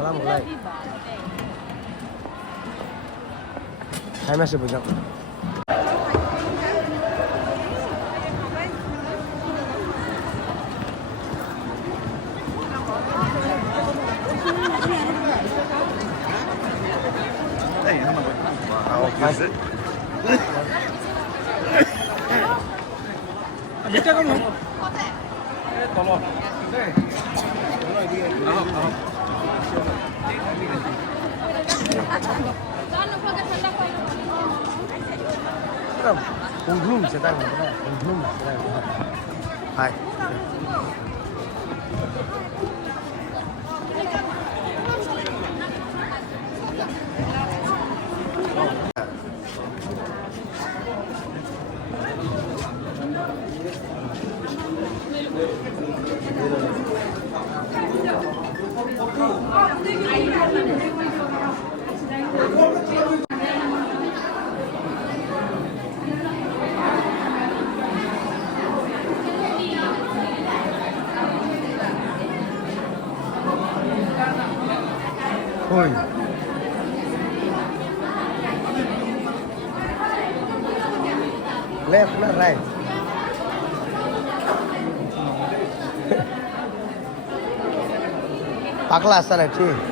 하나 먹을래? 잘 마셔보자. Biết chắc không? Có thể. Có luôn. Đây. 그럼 공금 세다는 거구나. 공금 세다는 거구나. 하이. Ôi. Left not right. পাগলা আসছে নাকি